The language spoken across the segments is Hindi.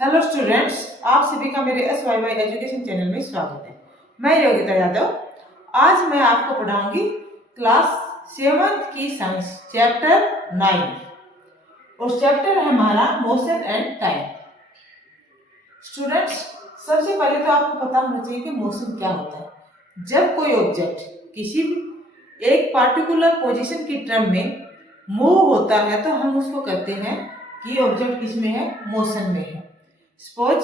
हेलो स्टूडेंट्स, आप सभी का मेरे SYY एजुकेशन चैनल में स्वागत है। मैं योगिता यादव। आज मैं आपको पढ़ाऊंगी क्लास 7th की साइंस चैप्टर 9 और चैप्टर है हमारा मोशन एंड टाइम। स्टूडेंट्स, सबसे पहले तो आपको पता होना चाहिए कि मोशन क्या होता है। जब कोई ऑब्जेक्ट किसी एक पार्टिकुलर पोजीशन की टर्म में मूव होता है तो हम उसको कहते हैं कि ऑब्जेक्ट किस में है, मोशन में है। सपोज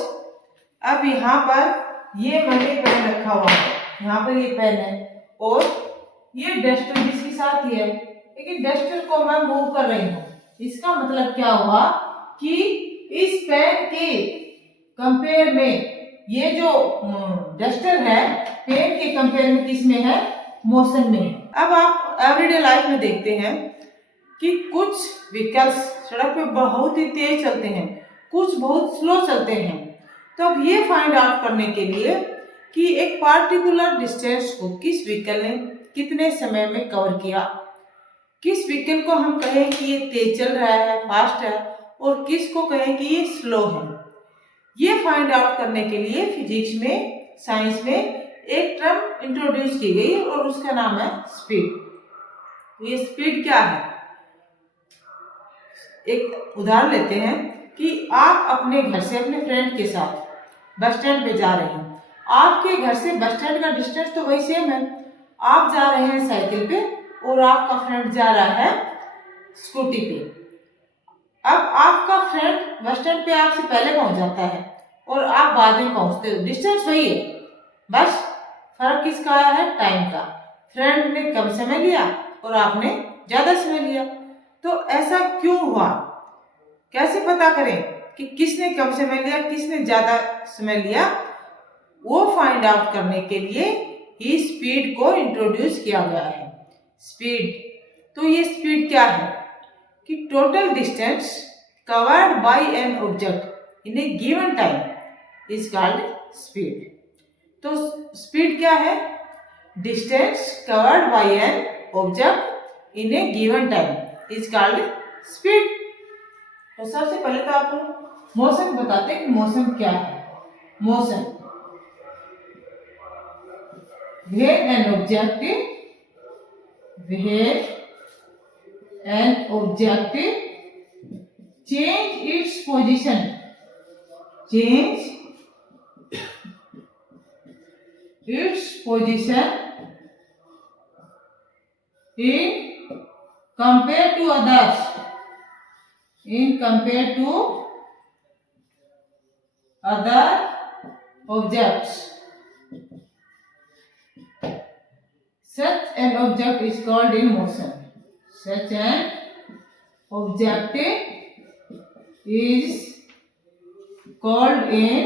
अब यहाँ पर ये मैंने पेन रखा हुआ है, यहाँ पर ये पेन है और ये डस्टर जिसके साथ ही है, लेकिन डस्टर को मैं मूव कर रही हूँ। इसका मतलब क्या हुआ कि इस पेन के कंपेयर में ये जो डस्टर है पेन के कंपेयर में किस में है, मोशन में है। अब आप एवरीडे लाइफ में देखते हैं कि कुछ व्हीकल्स सड़क पे बहुत ही तेज चलते हैं, कुछ बहुत स्लो चलते हैं। तो अब ये फाइंड आउट करने के लिए कि एक पार्टिकुलर डिस्टेंस को किस व्हीकल ने कितने समय में कवर किया, किस व्हीकल को हम कहें कि ये तेज चल रहा है, फास्ट है, और किस को कहें कि ये स्लो है, ये फाइंड आउट करने के लिए फिजिक्स में, साइंस में एक टर्म इंट्रोड्यूस की गई और उसका नाम है स्पीड। ये स्पीड क्या है? एक उदाहरण लेते हैं कि आप अपने घर से अपने फ्रेंड के साथ बस स्टैंड पे जा रहे हैं। आपके घर से बस स्टैंड का डिस्टेंस तो वही सेम है। आप जा रहे हैं साइकिल पे और आपका फ्रेंड जा रहा है स्कूटी पे। अब आपका फ्रेंड बस स्टैंड पे आपसे पहले पहुंच जाता है और आप बाद में पहुंचते हो। डिस्टेंस वही है, बस फर्क किसका आया है? टाइम का। फ्रेंड ने कम समय लिया और आपने ज्यादा समय लिया। तो ऐसा क्यों हुआ? कैसे पता करें कि किसने कम समय लिया, किसने ज्यादा समय लिया? वो फाइंड आउट करने के लिए ही स्पीड को इंट्रोड्यूस किया गया है। स्पीड, तो ये स्पीड क्या है कि total distance covered by an object in A given time is called speed. तो स्पीड क्या है? Distance covered by an object in A given time is called speed. तो सबसे पहले तो आपको मोशन बताते हैं कि मोशन क्या है। Motion, when an object change its position, change its position in compared to others, in compared to other objects, such an object is called in motion. Such an object is called in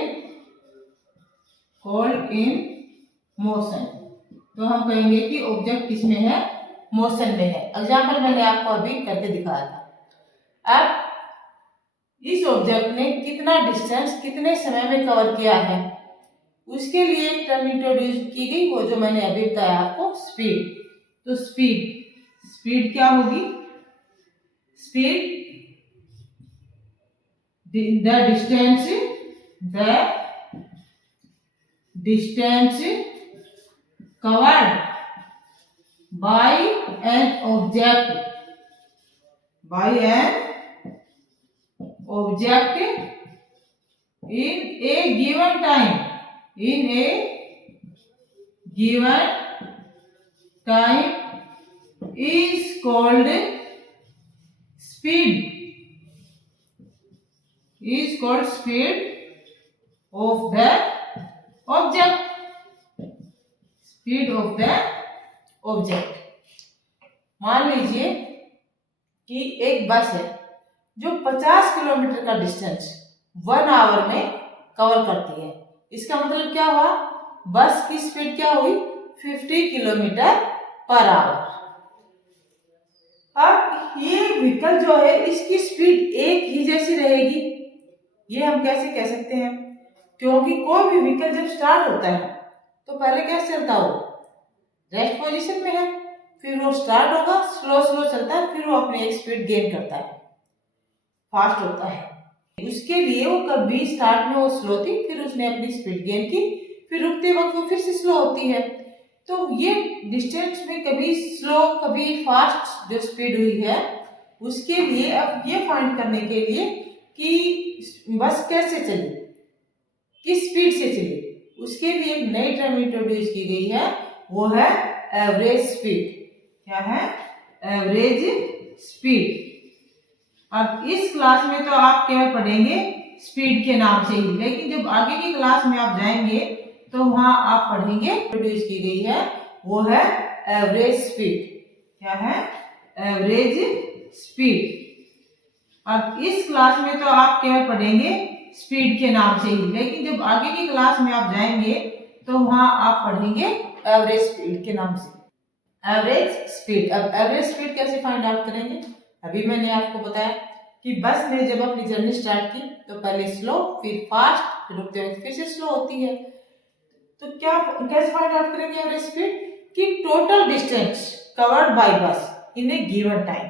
motion. तो हम कहेंगे कि ऑब्जेक्ट किसमें है? मोशन में है। एग्जाम्पल मैंने आपको अभी करके दिखाया था। अब इस ऑब्जेक्ट ने कितना डिस्टेंस कितने समय में कवर किया है, उसके लिए एक टर्म इंट्रोड्यूस की गई, वो जो मैंने अभी बताया आपको, स्पीड। तो स्पीड क्या होगी? Speed the distance covered by an object in a given time, in a given time is called speed, is called speed of the object, speed of the object। मान लीजिए कि एक बस है जो 50 किलोमीटर का डिस्टेंस 1 आवर में कवर करती है। इसका मतलब क्या हुआ? बस की स्पीड क्या हुई? 50 किलोमीटर पर आवर। अब ये व्हीकल जो है इसकी स्पीड एक ही जैसी रहेगी, ये हम कैसे कह सकते हैं? क्योंकि कोई भी व्हीकल जब स्टार्ट होता है तो पहले कैसे चलता हो? रेस्ट पोजीशन में है, फिर वो स्टार्ट होगा, स्लो चलता है, फिर वो अपनी एक स्पीड गेन करता है, फास्ट होता है। उसके लिए वो कभी स्टार्ट में वो स्लो थी, फिर उसने अपनी स्पीड गेन की, फिर रुकते वक्त वो फिर से स्लो होती है। तो ये डिस्टेंस में कभी स्लो कभी फास्ट जो स्पीड हुई है, उसके लिए अब ये फाइंड करने के लिए कि बस कैसे चली, किस स्पीड से चली, उसके लिए एक नई टर्म इंट्रोड्यूस की गई है, वो है एवरेज स्पीड। क्या है? Average speed. अब इस क्लास में तो आप केवल पढ़ेंगे स्पीड के नाम से ही, लेकिन जब आगे की क्लास में आप जाएंगे तो वहां आप पढ़ेंगे इंट्रोड्यूस की गई है, वो है एवरेज स्पीड। क्या है? Average speed. अब इस क्लास में तो आप केवल पढ़ेंगे स्पीड के नाम से ही, लेकिन जब आगे की क्लास में आप जाएंगे तो वहां आप पढ़ेंगे एवरेज स्पीड के नाम से। Average speed. अब एवरेज स्पीड कैसे फाइंड आउट करेंगे? अभी मैंने आपको बताया कि बस ने जब अपनी जर्नी स्टार्ट की तो पहले स्लो, फिर फास्ट, फिर रुकते वक्त फिर से स्लो होती है। तो क्या कैसे फाइंड आउट करेंगे एवरेज स्पीड? कि टोटल डिस्टेंस कवर्ड बाय बस इन ए गिवन टाइम,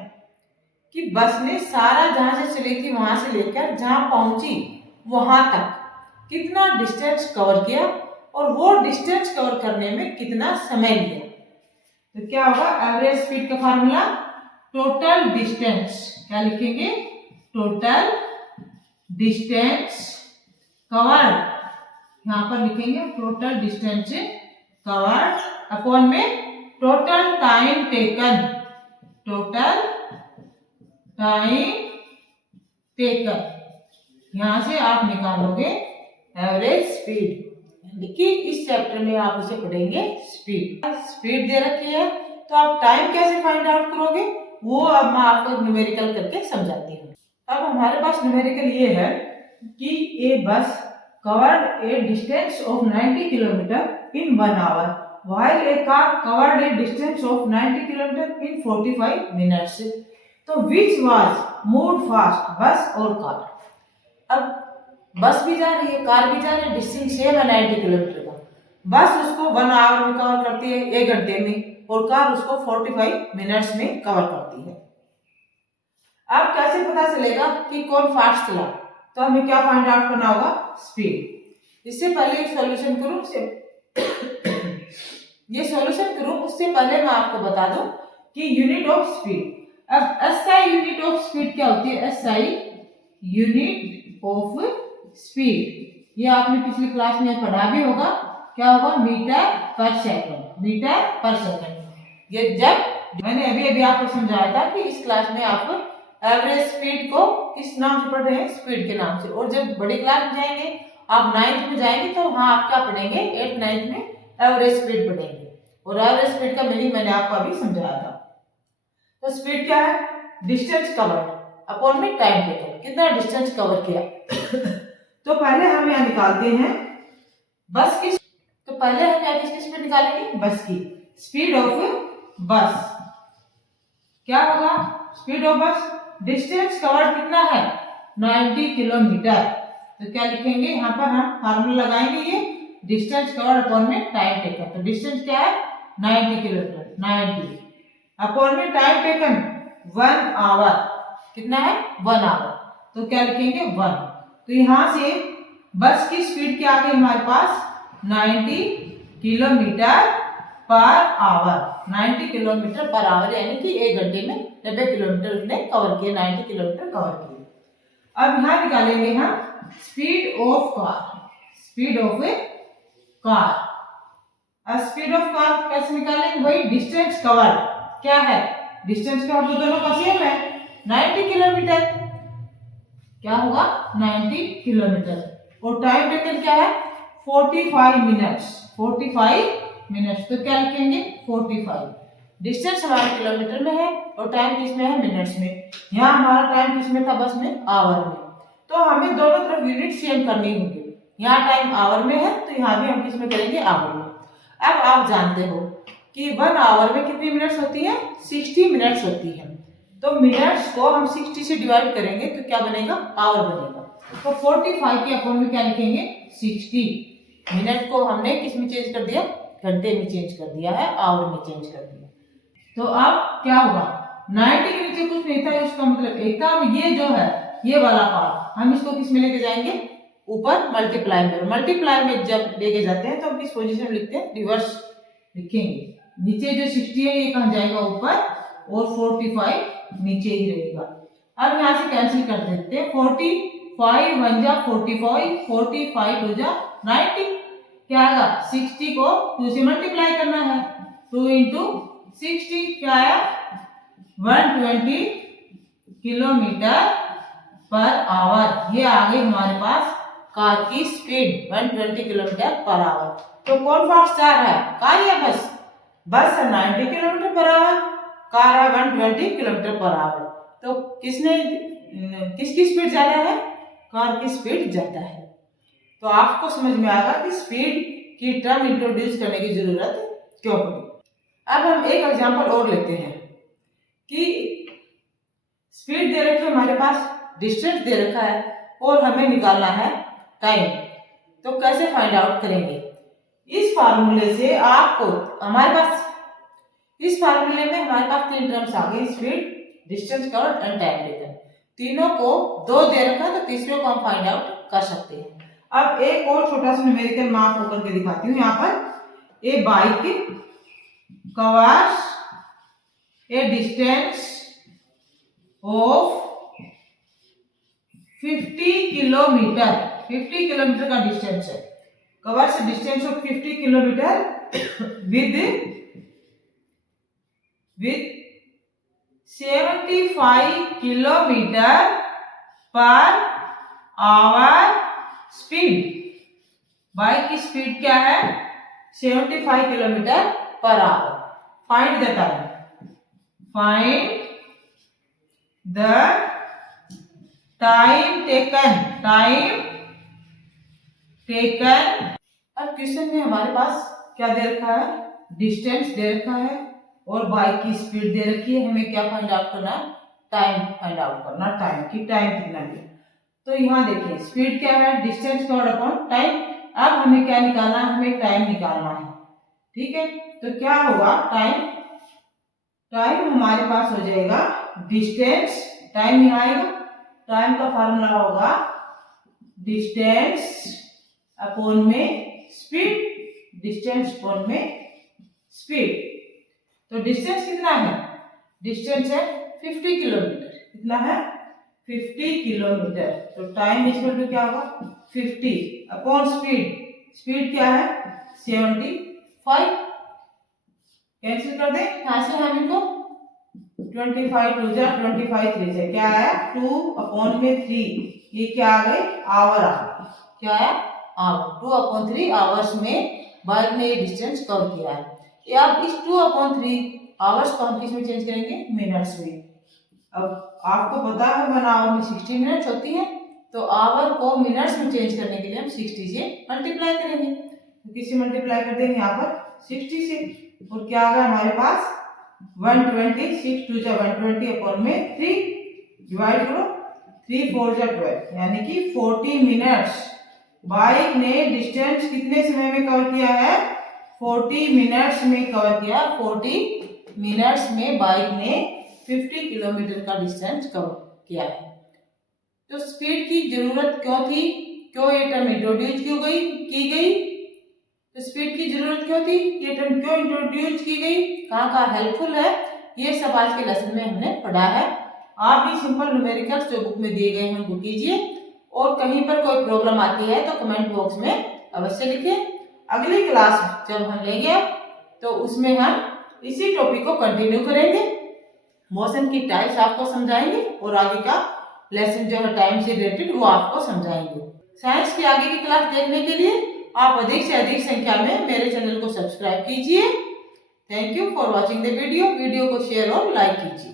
कि बस ने सारा जहां से चली थी वहां से लेकर जहां पहुंची वहां तक कितना डिस्टेंस कवर किया और वो डिस्टेंस कवर करने में कितना समय लिया। तो क्या होगा एवरेज स्पीड का फार्मूला? Total distance. क्या लिखेंगे? टोटल डिस्टेंस कवर्ड, यहां पर लिखेंगे टोटल डिस्टेंस कवर्ड अपॉन में total time taken, total time taken. यहां से आप निकालोगे एवरेज स्पीड। देखिए इस चैप्टर में आप उसे पढ़ेंगे स्पीड। स्पीड दे रखी है तो आप टाइम कैसे फाइंड आउट करोगे, वो अब मैं आपको न्यूमेरिकल करके समझाती हूँ। अब हमारे पास न्यूमेरिकल ये है कि a bus covered a distance of 90 kilometre in 1 hour while a car covered a distance of 90 kilometre in 45 minutes। तो which was moved fast, बस और कार? अब बस भी जा रही है, कार भी जा रही है, डिस्टेंस सेम है 90 किलोमीटर का। बस उसको 1 आवर में कवर करती है, 1 घंटे में, और कार उसको 45 मिनट्स में कवर करती है। अब कैसे पता चलेगा कि कौन फास्ट चला? तो हमें क्या फाइंड आउट करना होगा? स्पीड। इससे पहले सॉल्यूशन करूं, ये सॉल्यूशन करूं उससे पहले मैं आपको बता दूं कि यूनिट ऑफ स्पीड। अब एसआई यूनिट ऑफ स्पीड क्या होती है? एसआई यूनिट ऑफ स्पीड, ये आपने पिछली क्लास में पढ़ा भी होगा। क्या होगा? मीटर पर सेकंड, मीटर पर सेकंड। ये जब मैंने अभी आपको समझाया था कि इस क्लास में आप एवरेज स्पीड को किस नाम से पढ़ रहे हैं? स्पीड के नाम से। और जब बड़ी क्लास में जाएंगे, आप 9th में जाएंगे, तो वहां आप क्या पढ़ेंगे? 8th 9th में एवरेज स्पीड पढ़ेंगे। और एवरेज स्पीड का मीनिंग मैंने आपको अभी समझाया था। तो स्पीड क्या है? डिस्टेंस कवर्ड अपॉन में टाइम टेकन, कितना डिस्टेंस कवर किया। तो पहले हम यहाँ निकालते हैं बस की। तो पहले हम यहाँ किसकी स्पीड निकालेंगे? बस की। स्पीड ऑफ बस क्या होगा? स्पीड ऑफ बस डिस्टेंस कवर्ड कितना है? 90 किलोमीटर। तो क्या लिखेंगे यहाँ पर? हम फार्मूला लगाएंगे ये डिस्टेंस कवर्ड अपॉन में टाइम टेकन। तो डिस्टेंस क्या है? 90 किलोमीटर, 90 अपॉन में टाइम टेकन 1 आवर। कितना है? 1 आवर। तो क्या लिखेंगे? 1। तो यहां से बस की स्पीड क्या आ गई हमारे पास? 90 kilometre per our. 90 kilometre per our, यानी कि 1 घंटे में 90 किलोमीटर उसने कवर किए, 90 किलोमीटर कवर किए। अब यहां निकालेंगे हम speed of car. Speed of car. अब स्पीड ऑफ कार कैसे निकालेंगे? वही डिस्टेंस कवर। क्या है? डिस्टेंस कवर तो दोनों का सेम है, 90 किलोमीटर। क्या होगा? 90 किलोमीटर। और टाइम टेकन क्या है? 45 मिनट्स। 45 मिनट्स। तो क्या लिखेंगे? 45। डिस्टेंस हमारे किलोमीटर में है और टाइम किस में है? मिनट्स में। यहाँ हमारा टाइम किस में था? बस में, आवर में। तो हमें दोनों तरफ यूनिट सेम करनी होगी। यहाँ टाइम आवर में है तो यहाँ भी हम किस में करेंगे? आवर में। अब आप जानते हो कि 1 आवर में कितनी मिनट्स होती है? 60 मिनट्स होती है। तो मिनट्स को हम 60 से डिवाइड करेंगे तो क्या बनेगा? आवर बनेगा। तो 45 के अपॉन में क्या लिखेंगे? 60। मिनट को हमने किस में चेंज कर दिया? घंटे में चेंज कर दिया है, आवर में चेंज कर दिया। तो अब क्या होगा? 90 के नीचे कुछ नहीं था, इसका मतलब एक था। अब ये जो है ये वाला पार्ट हम इसको किस में लेके जाएंगे, ऊपर मल्टीप्लाई में। मल्टीप्लाई में जब लेके जाते हैं तो हम किस पोजीशन में लिखते हैं, रिवर्स लिखेंगे। नीचे जो 60 है ये कहाँ जाएगा, ऊपर, और 45 नीचे ही रहेगा। अब यहाँ से कैंसिल कर देते हैं, 45 1 जा 45, 45 2 जा 90, क्या आएगा, 60 को 2 से मल्टीप्लाई करना है, 2 इंटू 60 क्या आया, 120 किलोमीटर पर आवर। ये आ गई हमारे पास कार की स्पीड 120 किलोमीटर पर आवर। तो कौन फास्ट जा रहा है, कार या बस? बस है 90 किलोमीटर पर आवर, कार है 120 किलोमीटर पर आवर। तो किसकी स्पीड ज्यादा है, कार की स्पीड ज्यादा है। तो आपको समझ में आएगा कि स्पीड की टर्म इंट्रोड्यूस करने की जरूरत क्यों पड़ी। अब हम एक एग्जांपल और लेते हैं कि स्पीड दे रखी है हमारे पास, डिस्टेंस दे रखा है और हमें निकालना है टाइम। तो कैसे फाइंड आउट करेंगे, इस फार्मूले से आपको हमारे पास, इस फार्मूले में हमारे पास 3 टर्म्स आ गए, speed, distance covered and time taken. तीनों को 2 दे रखा है तो तीसरे को हम फाइंड आउट कर सकते हैं। अब एक और छोटा सा न्यूमेरिकल मैं आपको करके दिखाती हूँ। यहाँ पर a bike covers a distance of 50 kilometre, 50 kilometre का डिस्टेंस है, covers distance of 50 kilometre with 75 kilometre per hour speed. Bike की स्पीड क्या है, 75 kilometre per hour. Find the time, find the time taken, time taken. अब क्वेश्चन में हमारे पास क्या दे रखा है, डिस्टेंस दे रखा है और बाइक की स्पीड दे रखी है। हमें क्या फाइंड आउट करना है, टाइम फाइंड आउट करना, टाइम की, टाइम कितना है। तो यहाँ देखिए स्पीड क्या है, डिस्टेंस कवर्ड अपॉन टाइम। अब हमें क्या निकालना है, हमें टाइम निकालना है, ठीक है। तो क्या होगा, टाइम, टाइम हमारे पास हो जाएगा डिस्टेंस, टाइम यहाँ आएगा, टाइम का फार्मूला होगा डिस्टेंस अपॉन में स्पीड, डिस्टेंस अपॉन में स्पीड। तो डिस्टेंस कितना है, डिस्टेंस है 50 किलोमीटर, कितना है 50 किलोमीटर। तो टाइम इक्वल टू क्या होगा, 50 अपॉन स्पीड, स्पीड क्या है 75, कैंसिल कर दे यहाँ से हम इनको, 25 2 जा 25 3 से क्या आया 2 अपॉन में 3, ये क्या आ गए, आवर आ गए, क्या आया, आवर। 2 अपॉन 3 आवर्स में बाइक ने ये डिस्टेंस कवर किया है। अब इस 2 अपॉन 3 आवर्स को हम किस में चेंज करेंगे, मिनट्स में। अब आपको पता है 1 आवर में 60 मिनट्स होती है, तो आवर को मिनट्स में चेंज करने के लिए हम 60 से मल्टीप्लाई करेंगे। तो किससे मल्टीप्लाई कर देंगे, यहाँ पर 60 से, और क्या आ गया हमारे पास 120, 6 2 जा 120 अपॉन में 3, डिवाइड करो 3 4 जा 12, यानी कि 40 मिनट्स बाइक ने डिस्टेंस कितने समय में कवर किया है, 40 मिनट्स में कवर किया। 40 मिनट्स में बाइक ने 50 किलोमीटर का डिस्टेंस कवर किया है। तो स्पीड की जरूरत क्यों थी, क्यों ये टर्म इंट्रोड्यूस की गई, तो स्पीड की जरूरत क्यों थी, ये टर्म क्यों इंट्रोड्यूस की गई, कहाँ हेल्पफुल है, ये सब आज के लेसन में हमने पढ़ा है। आप भी सिंपल न्यूमेरिकल्स जो बुक में दिए गए हैं उनको कीजिए, और कहीं पर कोई प्रॉब्लम आती है तो कमेंट बॉक्स में अवश्य लिखें। अगली क्लास जब हम लेंगे तो उसमें हम इसी टॉपिक को कंटिन्यू करेंगे, मोशन की टाइप्स आपको समझाएंगे और आगे का लेसन जो है टाइम से रिलेटेड वो आपको समझाएंगे। साइंस की आगे की क्लास देखने के लिए आप अधिक से अधिक संख्या में मेरे चैनल को सब्सक्राइब कीजिए। Thank you for watching the video को शेयर और लाइक कीजिए।